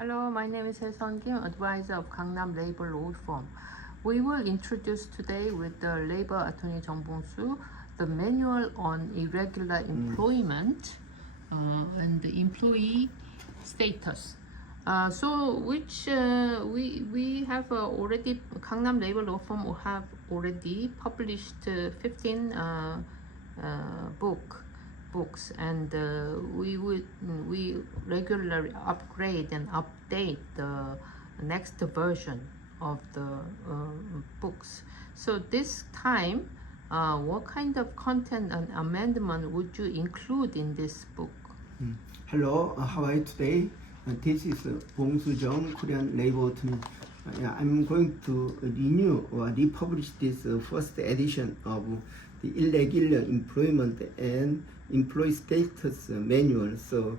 Hello, my name is Hae-Sun Kim, advisor of Gangnam Labor Law Firm. We will introduce today with the Labor Attorney Jung Bong-soo the manual on irregular employment and the employee status. We have already Gangnam Labor Law Firm have already published 15 books, and we regularly upgrade and update the next version of the books. So this time, what kind of content and amendment would you include in this book? Hello, how are you today? This is Bong-soo Jung, Korean Labor Attorney. I'm going to renew or republish this first edition of the Irregular Employment and Employee Status Manual. So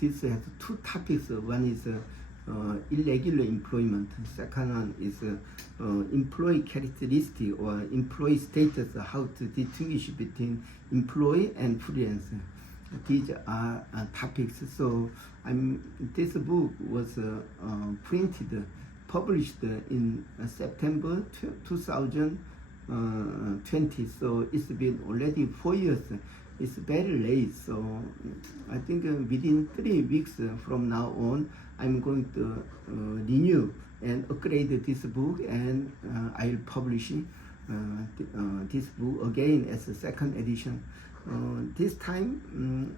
this has two topics. One is irregular employment. Second one is employee characteristic or employee status, how to distinguish between employee and freelance. These are topics. So this book was published in September 2020. So it's been already 4 years. It's very late. So I think within 3 weeks from now on, I'm going to renew and upgrade this book, and I'll publish this book again as a second edition. This time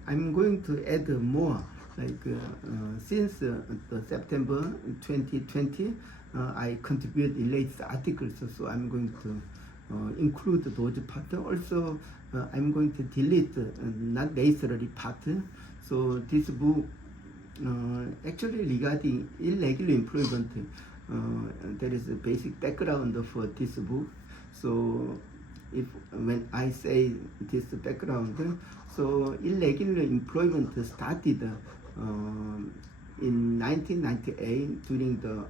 I'm going to add more, like since September 2020 I contribute the latest articles, so I'm going to include those parts. Also I'm going to delete not necessary part. So this book actually regarding irregular employment, there is a basic background for this book. So when I say this background, so irregular employment started in 1998 during the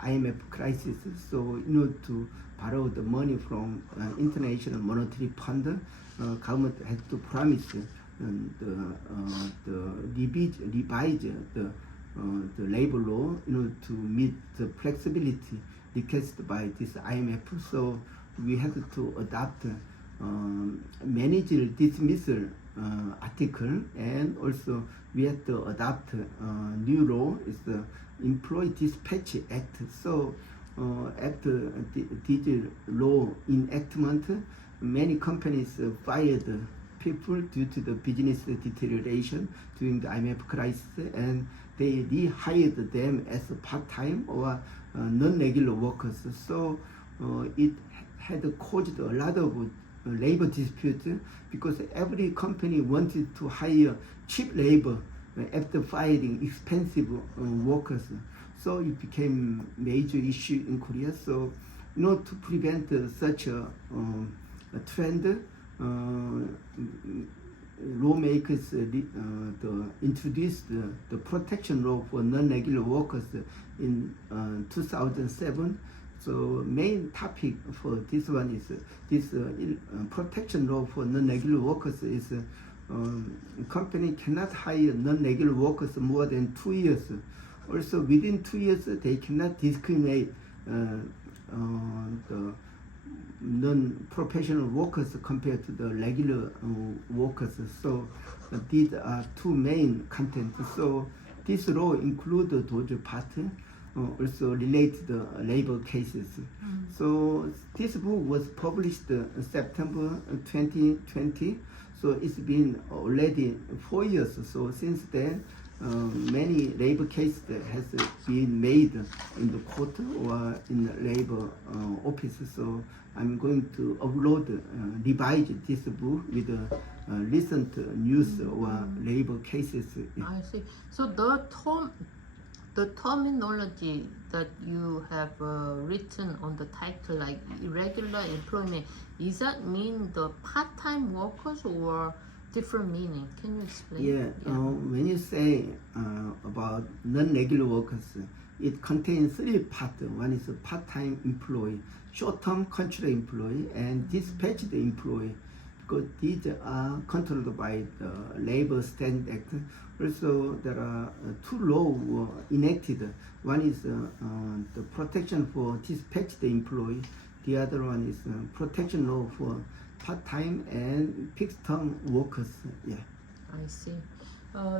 IMF crisis. So in order to borrow the money from International Monetary Fund, government had to promise revise the labor law in order to meet the flexibility requested by this IMF. So we had to adopt managerial dismissal article, and also we had to adopt new law, is the Employee Dispatch Act. So after this law enactment, many companies fired people due to the business deterioration during the IMF crisis, and they rehired them as part-time or non-regular workers. So it had caused a lot of labor disputes, because every company wanted to hire cheap labor after firing expensive workers. So it became a major issue in Korea. So in order to prevent such a trend, lawmakers introduced the protection law for non-regular workers in 2007. So main topic for this one is this protection law for non-regular workers is company cannot hire non-regular workers more than 2 years. Also within 2 years they cannot discriminate the non-professional workers compared to the regular workers. So these are two main contents. So this law includes those parts, also related to labor cases. So this book was published September 2020. So it's been already 4 years. So since then, many labor cases has been made in the court or in the labor office. So I'm going to upload, revise this book with recent news or labor cases. I see. So the terminology that you have written on the title, like irregular employment, does that mean the part-time workers or different meaning? Can you explain? Yeah. When you say about non-regular workers, it contains 3 parts. One is a part-time employee, short-term contract employee, and dispatched employee. because these are controlled by the Labor Standards Act. Also, there are two laws enacted. One is the protection for dispatched employee. The other one is protection law for part-time and fixed-term workers. Yeah. I see.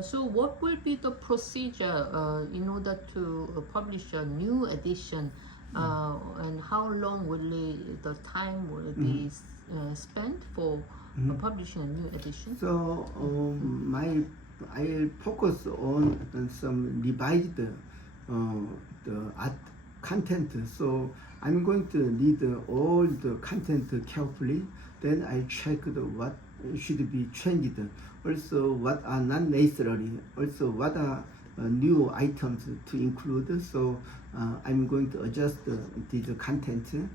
So what will be the procedure in order to publish a new edition, and how long will the time will be spent for publishing a new edition? So I focus on some revised the art content. So I'm going to read all the content carefully. Then I check what should be changed. Also, what are not necessary. Also, what are new items to include. So I'm going to adjust this content.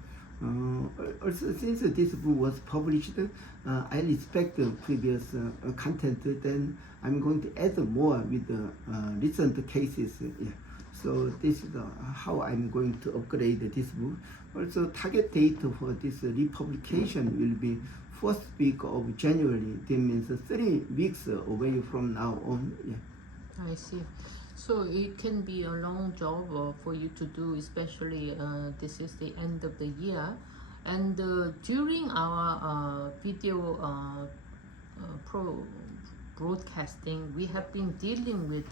Also, since this book was published, I respect the previous content. Then I'm going to add more with the recent cases. Yeah. So this is how I'm going to upgrade this book. Also, target date for this republication will be first week of January. That means 3 weeks away from now on. Yeah. I see. So it can be a long job for you to do, especially this is the end of the year. And during our video broadcasting, we have been dealing with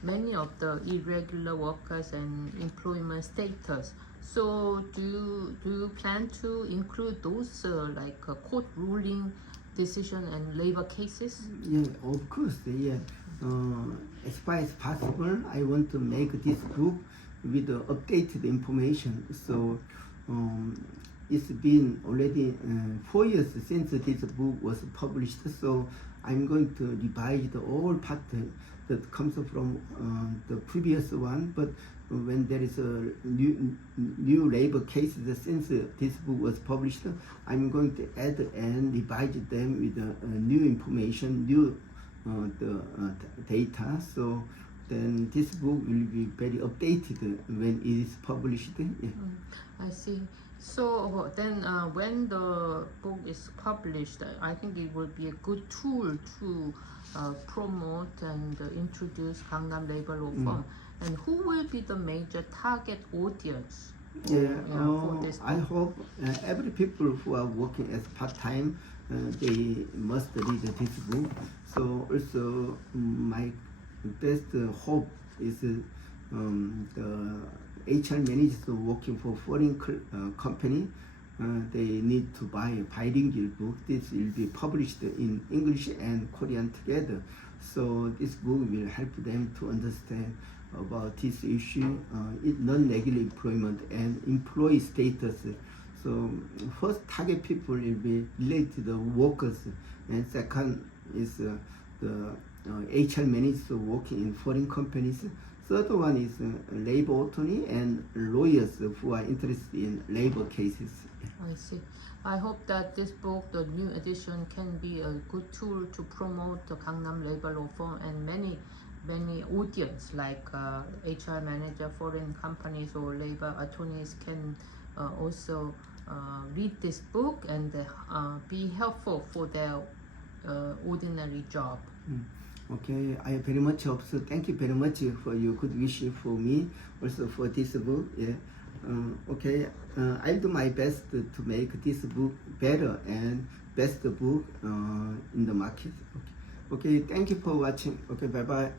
many of the irregular workers and employment status. So do you plan to include those like court ruling, decision, and labor cases? Yeah, of course. Yeah. As far as possible, I want to make this book with updated information. So it's been already 4 years since this book was published. So I'm going to revise the all part that comes from the previous one. But when there is a new labor cases since this book was published, I'm going to add and revise them with new information, new data. So then this book will be very updated when it is published. Yeah. I see. So then when the book is published, I think it will be a good tool to promote and introduce Gangnam Labor Law Firm. And who will be the major target audience? For this I hope every people who are working as part-time, they must read this book. So also my best hope is the HR managers working for foreign company. They need to buy a bilingual book. This will be published in English and Korean together. So this book will help them to understand about this issue, non-regular employment and employee status. So first target people will be related to the workers, and second is the HR managers working in foreign companies. Third one is labor attorney and lawyers who are interested in labor cases. I see. I hope that this book, the new edition, can be a good tool to promote the Gangnam Labor Law Firm, and many audience like HR manager, foreign companies, or labor attorneys can also read this book and be helpful for their ordinary job. Okay, I very much hope so. Thank you very much for your good wish for me, also for this book. Yeah. Okay, I'll do my best to make this book better and best book in the market. Okay, thank you for watching. Okay, bye bye.